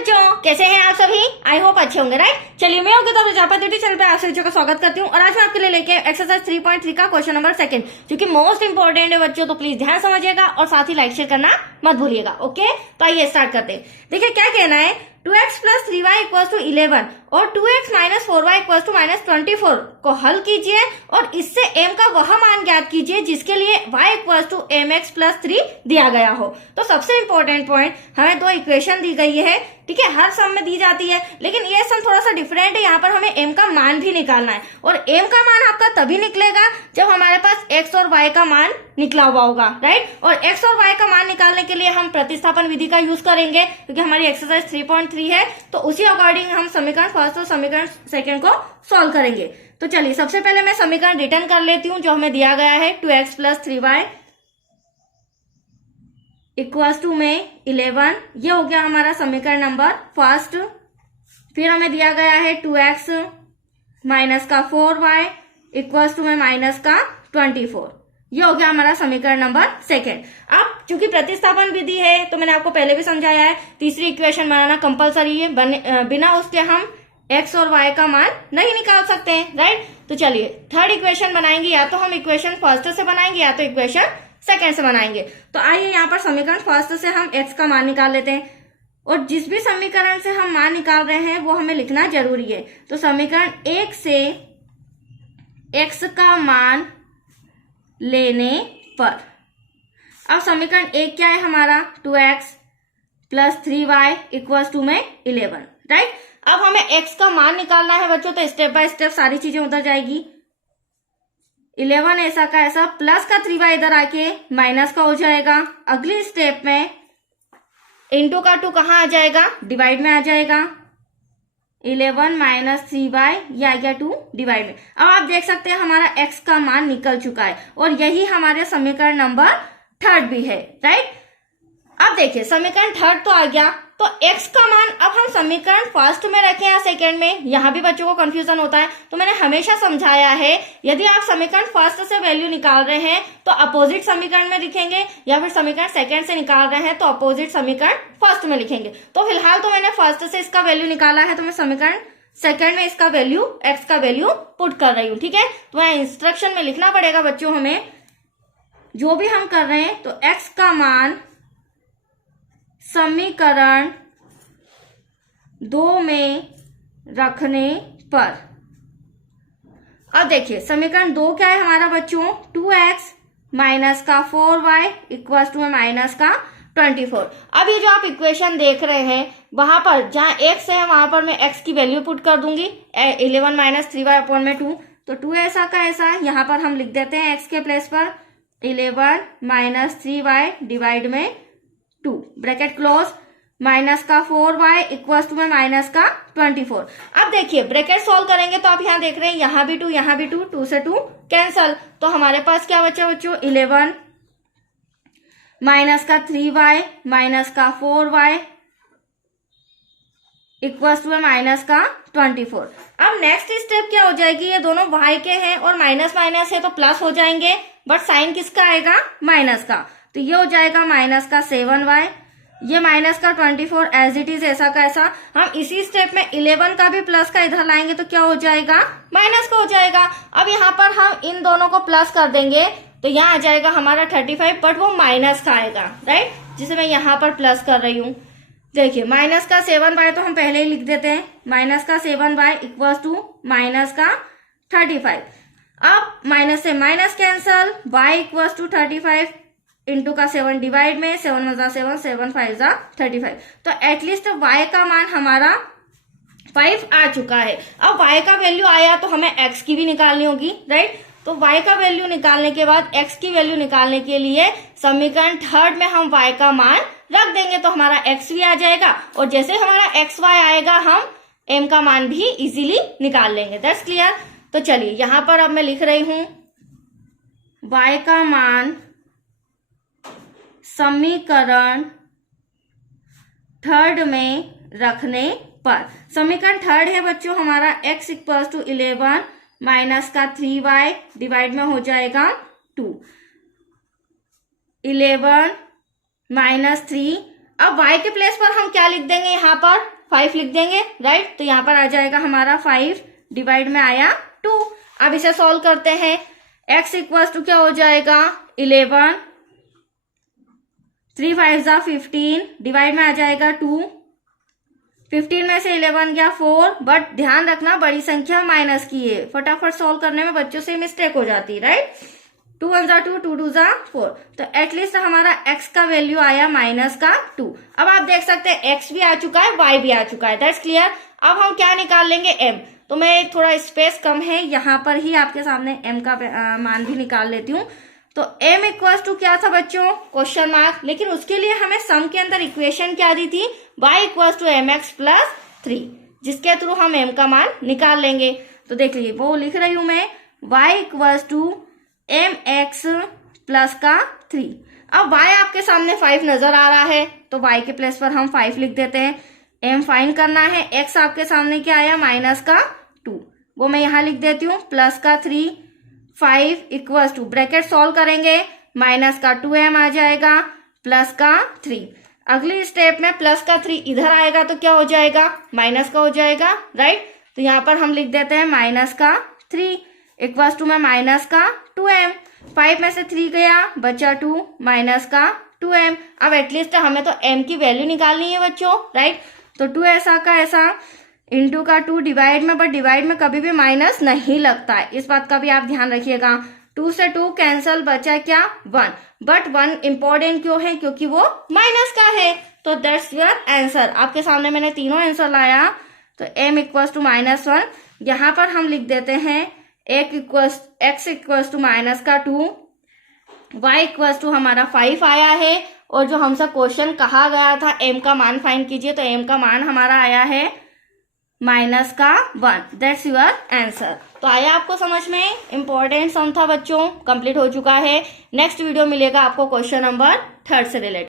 बच्चों, कैसे हैं आप सभी? आई होप अच्छे होंगे, राइट। चलिए, मैं होगी तो जापा ड्यूटी चैनल पे आप सभी का स्वागत करती हूँ और आज मैं आपके लिए लेके एक्सरसाइज 3.3 का क्वेश्चन नंबर 2 जो कि मोस्ट इंपोर्टेंट है बच्चों, तो प्लीज ध्यान समझिएगा और साथ ही लाइक शेयर करना मत भूलिएगा। ओके, तो आइए स्टार्ट करते हैं। देखिए क्या कहना है, 2x plus 3y equal to 11 और 2x minus 4y equal to minus 24 को हल कीजिए और इससे m का वह मान ज्ञात कीजिए जिसके लिए y equal to mx plus 3 दिया गया हो। तो सबसे इंपॉर्टेंट पॉइंट, हमें दो इक्वेशन दी गई है, ठीक है, हर सम में दी जाती है, लेकिन ये सम थोड़ा सा डिफरेंट है। यहाँ पर हमें m का मान भी निकालना है और m का मान आपका तभी निकलेगा जब हमारे पास x और y का मान निकला हुआ होगा, राइट। और x और y का मान निकालने के लिए हम प्रतिस्थापन विधि का यूज करेंगे क्योंकि हमारी एक्सरसाइज 3.3 है, तो उसी अकॉर्डिंग हम समीकरण फर्स्ट और समीकरण सेकंड को सॉल्व करेंगे। तो चलिए, सबसे पहले मैं समीकरण रिटर्न कर लेती हूँ जो हमें दिया गया है, 2x plus 3y equals to में 11, ये हो गया हमारा समीकरण नंबर फर्स्ट। फिर हमें दिया गया है 2x माइनस का 4y इक्वल्स टू में माइनस का 24, ये हो गया हमारा समीकरण नंबर सेकंड। अब चूंकि प्रतिस्थापन विधि है तो मैंने आपको पहले भी समझाया है, तीसरी इक्वेशन बनाना कंपलसरी है, बिना उसके हम x और y का मान नहीं निकाल सकते हैं, राइट। तो चलिए थर्ड इक्वेशन बनाएंगे, या तो हम इक्वेशन फर्स्ट से बनाएंगे या तो इक्वेशन सेकंड से बनाएंगे। तो आइए यहाँ पर समीकरण फर्स्ट से हम x का मान निकाल लेते हैं और जिस भी समीकरण से हम मान निकाल रहे हैं वो हमें लिखना जरूरी है। तो समीकरण 1 से x का मान लेने पर, अब समीकरण 1 क्या है हमारा, 2x plus 3y equals to में 11, राइट। अब हमें x का मान निकालना है बच्चों, तो स्टेप बाय स्टेप सारी चीजें उधर जाएगी। 11 ऐसा का ऐसा, प्लस का 3y इधर आके माइनस का हो जाएगा। अगली स्टेप में इंटू का 2 कहाँ आ जाएगा, डिवाइड में आ जाएगा। 11 माइनस 3y, ये आ गया 2 डिवाइड में। अब आप देख सकते हैं हमारा x का मान निकल चुका है और यही हमारे समीकरण नंबर थर्ड भी है, राइट। अब देखिए समीकरण थर्ड तो आ गया, तो x का मान अब हम समीकरण फर्स्ट में रखें या सेकंड में, यहां भी बच्चों को कंफ्यूजन होता है। तो मैंने हमेशा समझाया है, यदि आप समीकरण फर्स्ट से वैल्यू निकाल रहे हैं तो अपोजिट समीकरण में लिखेंगे, या फिर समीकरण सेकंड से निकाल रहे हैं तो अपोजिट समीकरण फर्स्ट में लिखेंगे। तो फिलहाल तो मैंने फर्स्ट से इसका वैल्यू निकाला है, तो मैं समीकरण सेकंड में इसका वैल्यू, x का वैल्यू पुट कर रही हूँ, ठीक है। तो इंस्ट्रक्शन में लिखना पड़ेगा बच्चों हमें, जो भी हम कर रहे हैं, तो x का मान समीकरण 2 में रखने पर। अब देखिए समीकरण 2 क्या है हमारा बच्चों, 2x माइनस का 4y इक्वल्स टू माइनस का 24। अब ये जो आप इक्वेशन देख रहे हैं, वहां पर जहां x है वहां पर मैं x की वैल्यू पुट कर दूंगी, 11 माइनस 3y अपॉन में 2, तो 2 ऐसा का ऐसा, यहां पर हम लिख देते हैं x के प्लेस पर 11 माइनस 3y डिवाइड में 2, ब्रैकेट क्लोज, माइनस का 4y इक्वल्स टू में माइनस का 24। अब देखिए ब्रैकेट सॉल्व करेंगे तो आप यहाँ देख रहे हैं, यहाँ भी 2 यहाँ भी 2, 2 से 2 कैंसल, तो हमारे पास क्या बचा बच्चों, 11 माइनस का 3y माइनस का 4y इक्वल्स टू में माइनस का 24। अब नेक्स्ट स्टेप क्या हो जाएगी, ये दोनों y के हैं और माइनस माइनस है तो प्लस हो जाएंगे, बट साइन किसका आएगा, माइनस का, तो ये हो जाएगा माइनस का 7y, ये माइनस का 24 एज इट इज ऐसा का ऐसा। हम इसी स्टेप में 11 का भी प्लस का इधर लाएंगे तो क्या हो जाएगा, माइनस का हो जाएगा। अब यहाँ पर हम इन दोनों को प्लस कर देंगे तो यहाँ आ जाएगा हमारा 35, बट वो माइनस का आएगा, राइट, जिसे मैं यहाँ पर प्लस कर रही हूँ। देखिए माइनस का 7y तो हम पहले ही लिख देते हैं, माइनस का 7y इक्वल्स टू माइनस का 35। अब माइनस से minus cancel, y equals to 35 into का 7 डिवाइड में, 7 × 7 7 5 × 35। तो एटलीस्ट y का मान हमारा 5 आ चुका है। अब y का वैल्यू आया तो हमें x की भी निकालनी होगी, राइट। तो y का वैल्यू निकालने के बाद x की वैल्यू निकालने के लिए समीकरण थर्ड में हम y का मान रख देंगे तो हमारा x भी आ जाएगा, और जैसे हमारा xy आएगा हम m का मान भी इजीली निकाल लेंगे। That's clear. तो चलिए यहां पर अब मैं लिख रही हूं, y का मान समीकरण थर्ड में रखने पर। समीकरण थर्ड है बच्चों हमारा, x इक्वल्स टू 11 माइनस का 3y डिवाइड में हो जाएगा 2, 11 माइनस 3। अब y के प्लेस पर हम क्या लिख देंगे, यहाँ पर 5 लिख देंगे, राइट। तो यहाँ पर आ जाएगा हमारा 5 डिवाइड में आया 2। अब इसे सॉल्व करते हैं। x इक्वल टू क्या हो जाएगा 11, 3 5 जा 15, डिवाइड में आ जाएगा 2। 15 में से 11 गया 4, बट ध्यान रखना बड़ी संख्या माइनस की है, फटाफट सॉल्व करने में बच्चों से मिस्टेक हो जाती है, राइट। 2 1 जा 2, 2 2 जा 4, तो एटलीस्ट हमारा x का वैल्यू आया माइनस का 2। अब आप देख सकते हैं x भी आ चुका है, y भी आ चुका है, दैट्स क्लियर। अब हम क्या निकाल लेंगे, m। तो मैं थोड़ा स्पेस कम है, यहाँ पर ही आपके सामने m का मान भी निकाल लेती हूँ। तो m इक्वल्स टू क्या था बच्चों, क्वेश्चन मार्क, लेकिन उसके लिए हमें सम के अंदर इक्वेशन क्या दी थी, y equals to mx plus 3, जिसके थ्रू हम m का मान निकाल लेंगे। तो देख लीजिए वो लिख रही हूं मैं, y equals to mx plus का 3। अब y आपके सामने 5 नजर आ रहा है, तो y के प्लेस पर हम 5 लिख देते हैं। m फाइंड करना है, x आपके सामने क्या आया माइनस का 2, वो मैं यहाँ लिख देती हूँ, प्लस का 3। 5 इक्वल्स टू ब्रैकेट सॉल्व करेंगे, माइनस का 2m आ जाएगा, प्लस का 3। अगली स्टेप में प्लस का 3 इधर आएगा तो क्या हो जाएगा, माइनस का हो जाएगा, राइट। तो यहाँ पर हम लिख देते हैं माइनस का 3 इक्वल्स टू में माइनस का 2m। 5 में से 3 गया, बचा 2, माइनस का 2m। अब एटलीस्ट हमें तो m की वैल्यू निकालनी है बच्चों, राइट। तो 2 ऐसा का ऐसा इंटू का 2 डिवाइड में, बट डिवाइड में कभी भी माइनस नहीं लगता है, इस बात का भी आप ध्यान रखिएगा। 2 से 2 कैंसल, बचा क्या 1, बट 1 इंपॉर्टेंट क्यों है, क्योंकि वो माइनस का है। तो दैट्स योर आंसर। आपके सामने मैंने तीनों आंसर लाया। तो m इक्वल्स टू -1, यहाँ पर हम लिख देते हैं x इक्वल्स टू माइनस का 2, y इक्वल्स टू हमारा 5 आया है, और जो हमसे क्वेश्चन कहा गया था m का मान फाइंड कीजिए, तो m का मान हमारा आया है माइनस का 1। That's your answer. तो आया आपको समझ में, इंपॉर्टेंट सम था बच्चों, कंप्लीट हो चुका है। नेक्स्ट वीडियो मिलेगा आपको क्वेश्चन नंबर 3 से रिलेटेड।